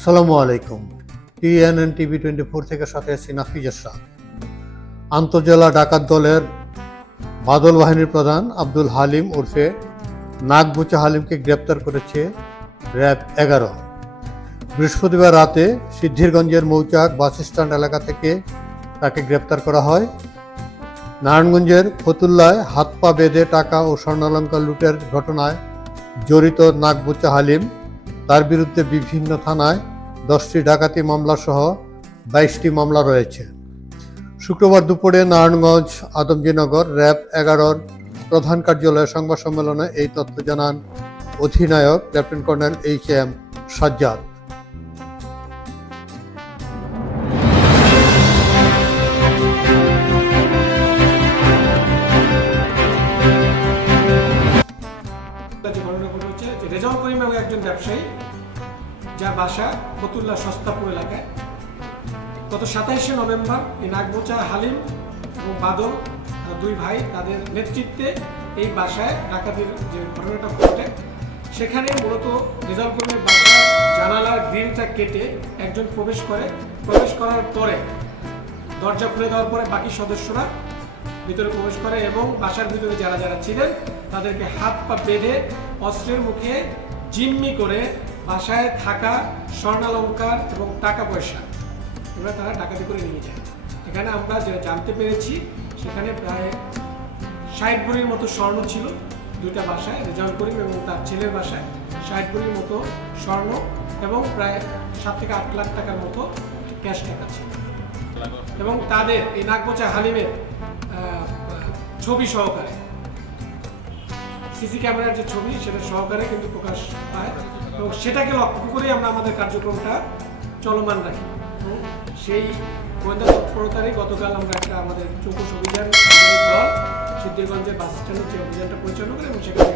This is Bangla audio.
আসসালামু আলাইকুম। টিএনএন টিভি টোয়েন্টি ফোর থেকে সাথে আছি নাফিজ আশরাফ আন্তজেলা ডাকাত দলের বাদল বাহিনীর প্রধান আব্দুল হালিম ওরফে নাগবুচা হালিমকে গ্রেপ্তার করেছে র্যাব এগারো। বৃহস্পতিবার রাতে সিদ্ধিরগঞ্জের মৌচাক বাস স্ট্যান্ড এলাকা থেকে তাকে গ্রেপ্তার করা হয়। নারায়ণগঞ্জের ফতুল্লায় হাত পা বেঁধে টাকা ও স্বর্ণালঙ্কার লুটের ঘটনায় জড়িত নাগবুচা হালিম তার বিরুদ্ধে বিভিন্ন থানায় দশটি ডাকাতি মামলা সহ বাইশটি মামলা রয়েছে। শুক্রবার দুপুরে নারায়ণগঞ্জ, আদমজীনগর, র্যাব এগারোর প্রধান কার্যালয়ে সংবাদ সম্মেলনে এই তথ্য জানান অধিনায়ক lieutenant colonel H M Sajjad. যে যে রেজাউল করিম নামে একজন ব্যবসায়ী যার বাসা ফতুল্লা সস্তাপুর এলাকায়। গত সাতাইশে নভেম্বর এই নাগবোচা হালিম এবং বাদল দুই ভাই তাদের নেতৃত্বে এই বাসায় ডাকাতির যে ঘটনাটা ঘটে সেখানে মূলত রেজাউল করিমের বাসার জানালার গ্রিলটা কেটে একজন প্রবেশ করে। প্রবেশ করার পরে দরজা খুলে দেওয়ার পরে বাকি সদস্যরা ভিতরে প্রবেশ করে এবং বাসার ভিতরে যারা যারা ছিলেন, তাদেরকে হাত পা বেঁধে অস্ত্রের মুখে জিম্মি করে বাসায় থাকা, স্বর্ণালঙ্কার এবং টাকা পয়সা, এগুলো তারা ডাকাতি করে নিয়ে যায়। এখানে আমরা যেটা জানতে পেরেছি, সেখানে প্রায় ষাট ভরির মতো স্বর্ণ ছিল, দুইটা বাসায়, রেজাউল করিম এবং তার ছেলের বাসায় ষাট ভরির মতো স্বর্ণ এবং প্রায় সাত থেকে আট লাখ টাকার মতো ক্যাশ টাকা ছিল। এবং তাদের এই নাগবোচা হালিমের ছবি সহকারে, সিসি ক্যামেরার যে ছবি, সেটা সহকারে কিন্তু প্রকাশ পায়। এবং সেটাকে লক্ষ্য করেই আমরা আমাদের কার্যক্রমটা চলমান রাখি। তো সেই গোয়েন্দা তৎপরতারই গতকাল আমরা একটা আমাদের চৌকস অভিযান দল সিদ্ধিরগঞ্জের বাস স্ট্যান্ডে যে অভিযানটা পরিচালনা করে এবং সেখানে